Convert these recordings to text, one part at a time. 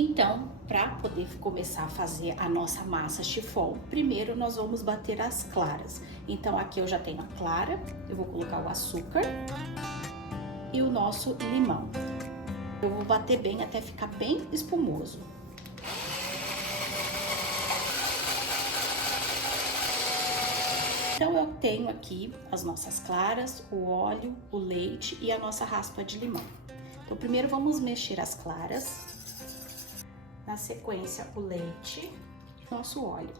Então, para poder começar a fazer a nossa massa chiffon, primeiro nós vamos bater as claras. Então, aqui eu já tenho a clara, eu vou colocar o açúcar e o nosso limão. Eu vou bater bem até ficar bem espumoso. Então, eu tenho aqui as nossas claras, o óleo, o leite e a nossa raspa de limão. Então, primeiro vamos mexer as claras, na sequência o leite e nosso óleo.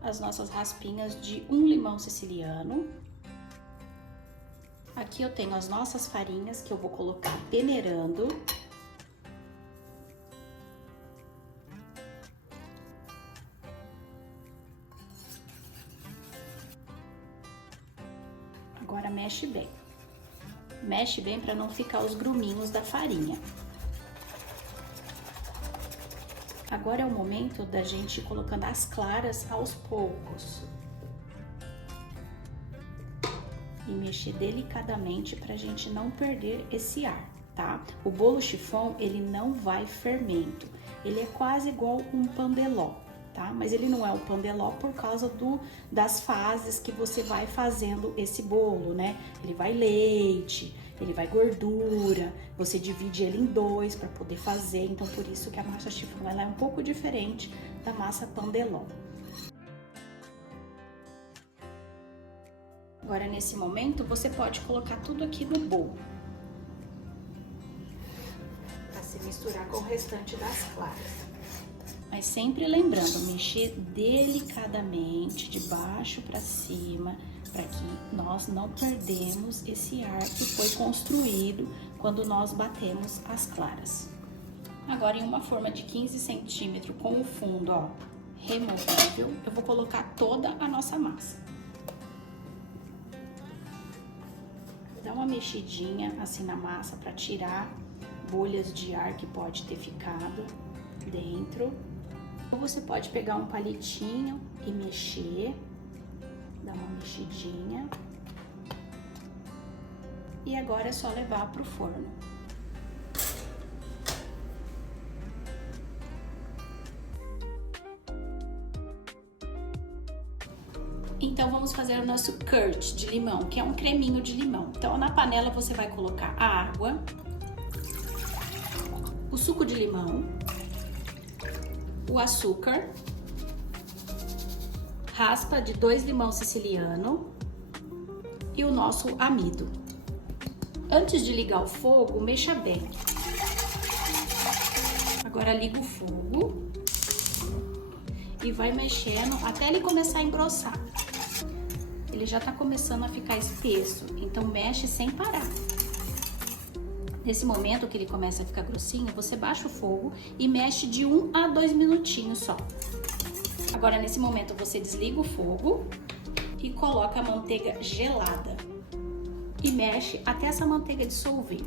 As nossas raspinhas de um limão siciliano. Aqui eu tenho as nossas farinhas que eu vou colocar peneirando. Agora mexe bem. Mexe bem para não ficar os gruminhos da farinha. Agora é o momento da gente ir colocando as claras aos poucos. E mexer delicadamente para a gente não perder esse ar, tá? O bolo chiffon, ele não vai fermento. Ele é quase igual um pandeló, tá? Mas ele não é o pandeló por causa das fases que você vai fazendo esse bolo, né? Ele vai leite, ele vai gordura, você divide ele em dois para poder fazer. Então, por isso que a massa chiffon, ela é um pouco diferente da massa pandeló. Agora, nesse momento, você pode colocar tudo aqui no bowl, para se misturar com o restante das claras. Mas sempre lembrando, mexer delicadamente, de baixo para cima, para que nós não perdemos esse ar que foi construído quando nós batemos as claras. Agora, em uma forma de 15 centímetros com o fundo, ó, removível, eu vou colocar toda a nossa massa. Dá uma mexidinha assim na massa para tirar bolhas de ar que pode ter ficado dentro. Ou você pode pegar um palitinho e mexer, dar uma mexidinha. E agora é só levar para o forno. Então, vamos fazer o nosso curd de limão, que é um creminho de limão. Então, na panela você vai colocar a água, o suco de limão, o açúcar, raspa de 2 limão siciliano e o nosso amido. Antes de ligar o fogo, mexa bem. Agora liga o fogo e vai mexendo até ele começar a engrossar. Ele já tá começando a ficar espesso, então mexe sem parar. Nesse momento que ele começa a ficar grossinho, você baixa o fogo e mexe de 1 a 2 minutinhos só. Agora, nesse momento, você desliga o fogo e coloca a manteiga gelada. E mexe até essa manteiga dissolver.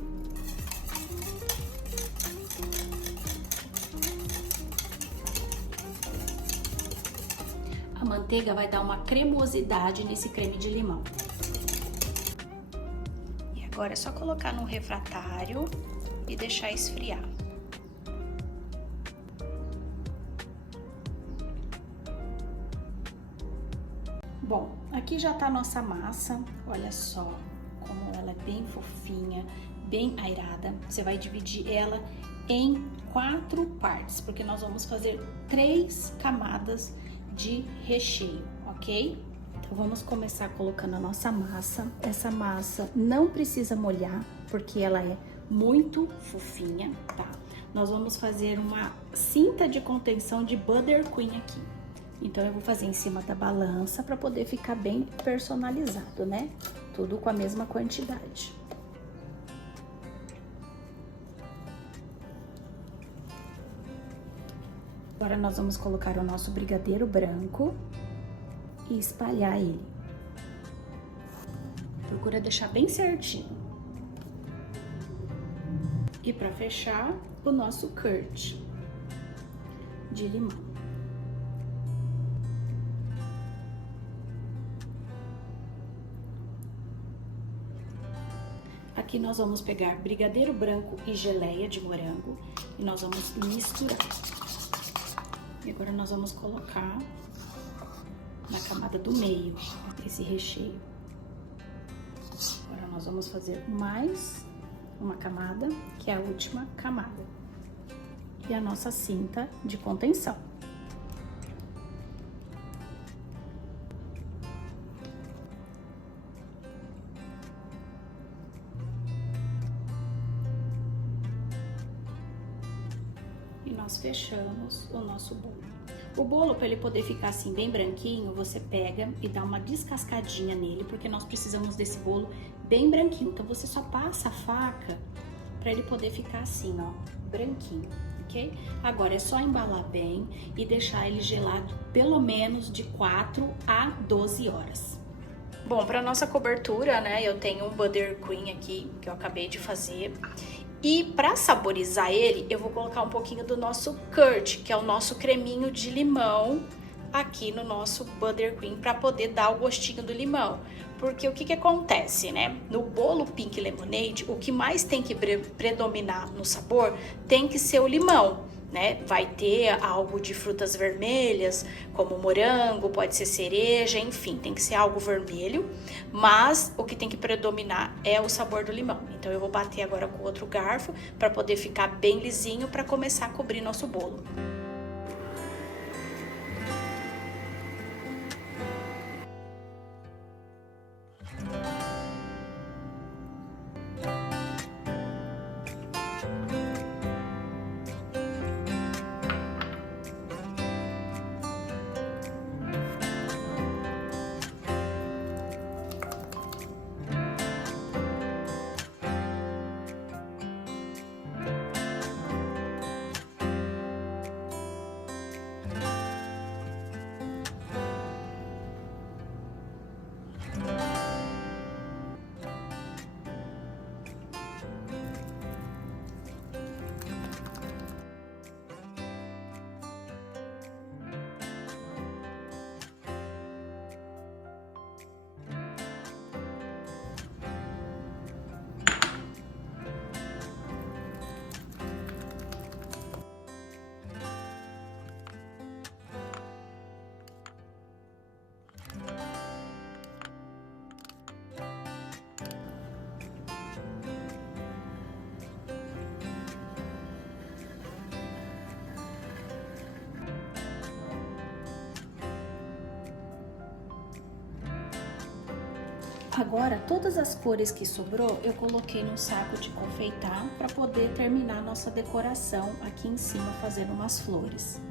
A manteiga vai dar uma cremosidade nesse creme de limão. E agora é só colocar no refratário e deixar esfriar. Bom, aqui já tá a nossa massa, olha só como ela é bem fofinha, bem airada. Você vai dividir ela em 4 partes, porque nós vamos fazer 3 camadas de recheio, ok? Então, vamos começar colocando a nossa massa. Essa massa não precisa molhar, porque ela é muito fofinha, tá? Nós vamos fazer uma cinta de contenção de Butter Queen aqui. Então, eu vou fazer em cima da balança para poder ficar bem personalizado, né? Tudo com a mesma quantidade. Agora, nós vamos colocar o nosso brigadeiro branco e espalhar ele. Procura deixar bem certinho. E para fechar, o nosso curd de limão. Aqui nós vamos pegar brigadeiro branco e geleia de morango e nós vamos misturar. E agora nós vamos colocar na camada do meio esse recheio. Agora nós vamos fazer mais uma camada, que é a última camada. E a nossa cinta de contenção. E nós fechamos o nosso bolo. O bolo, para ele poder ficar assim bem branquinho, você pega e dá uma descascadinha nele, porque nós precisamos desse bolo bem branquinho. Então você só passa a faca para ele poder ficar assim, ó, branquinho, ok? Agora é só embalar bem e deixar ele gelado pelo menos de 4 a 12 horas. Bom, para nossa cobertura, né, eu tenho um buttercream aqui que eu acabei de fazer. E para saborizar ele, eu vou colocar um pouquinho do nosso curd, que é o nosso creminho de limão, aqui no nosso buttercream, para poder dar o gostinho do limão. Porque o que acontece, né? No bolo Pink Lemonade, o que mais tem que predominar no sabor tem que ser o limão, né? Vai ter algo de frutas vermelhas, como morango, pode ser cereja, enfim, tem que ser algo vermelho, mas o que tem que predominar é o sabor do limão. Então eu vou bater agora com outro garfo para poder ficar bem lisinho para começar a cobrir nosso bolo. Agora, todas as cores que sobrou, eu coloquei no saco de confeitar para poder terminar nossa decoração aqui em cima, fazendo umas flores.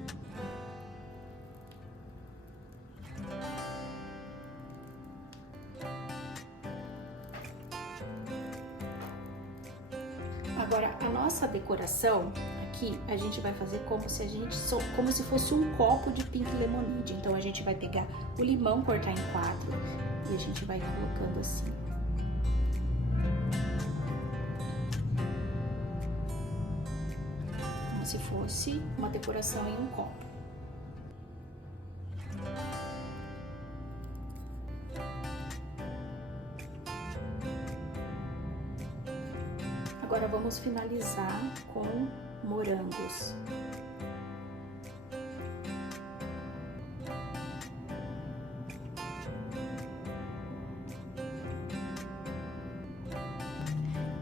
Agora, a nossa decoração aqui, a gente vai fazer como se fosse um copo de Pink Lemonade. Então, a gente vai pegar o limão, cortar em 4 e a gente vai colocando assim. Como se fosse uma decoração em um copo. Agora vamos finalizar com morangos.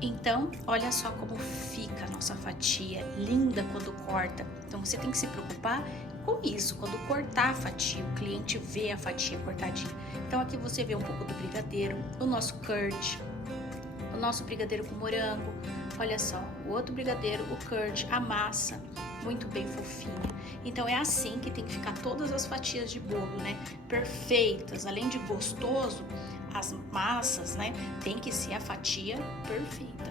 Então, olha só como fica a nossa fatia, linda quando corta. Então, você tem que se preocupar com isso, quando cortar a fatia, o cliente vê a fatia cortadinha. Então, aqui você vê um pouco do brigadeiro, o nosso curd, o nosso brigadeiro com morango. Olha só, o outro brigadeiro, o curd, a massa, muito bem fofinha. Então, é assim que tem que ficar todas as fatias de bolo, né? Perfeitas, além de gostoso, as massas, né? Tem que ser a fatia perfeita.